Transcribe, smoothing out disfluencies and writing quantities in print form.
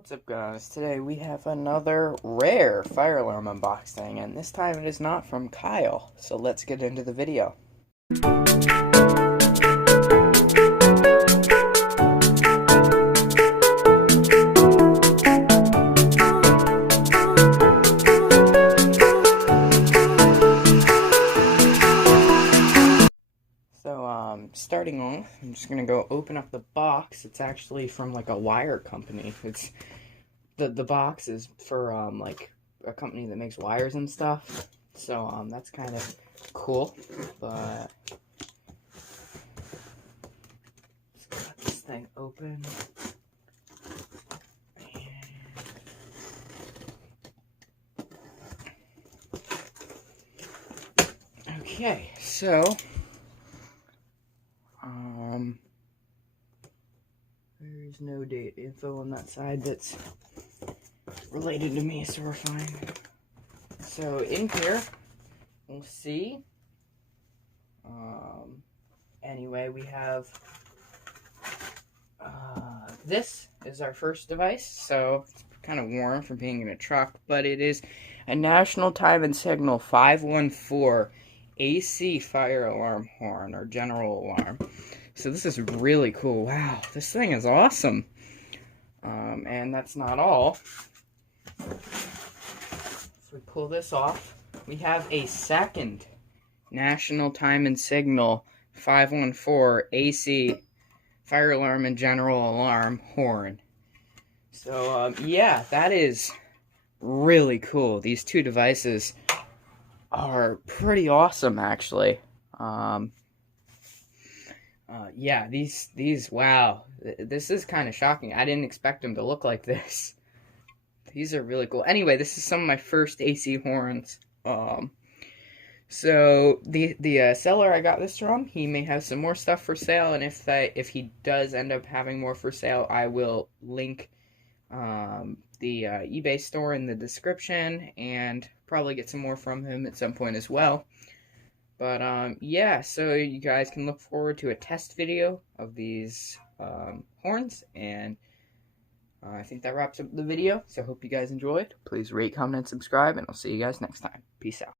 What's up, guys? Today we have another rare fire alarm unboxing, and this time it is not from Kyle. So let's get into the video. Starting off, I'm just gonna go open up the box. It's actually from like a wire company. It's the box is for like a company that makes wires and stuff. So that's kind of cool. But let's cut this thing open. Okay, so there's no date info on that side that's related to me, so we're fine. So in here, we'll see. Anyway, we have this is our first device, so it's kind of warm for being in a truck, but it is a National Time and Signal 514 AC fire alarm horn, or general alarm. So this is really cool. Wow, this thing is awesome. And that's not all. If we pull this off, we have a second National Time and Signal 514 AC fire alarm and general alarm horn. So yeah, that is really cool. These two devices are pretty awesome, actually. Yeah, these, wow, this is kind of shocking. I didn't expect them to look like this. These are really cool. Anyway, this is some of my first AC horns. So the seller I got this from, he may have some more stuff for sale, and if he does end up having more for sale, I will link the eBay store in the description, and probably get some more from him at some point as well. But yeah, so you guys can look forward to a test video of these horns, and I think that wraps up the video. So I hope you guys enjoyed. Please rate, comment, and subscribe, and I'll see you guys next time. Peace out.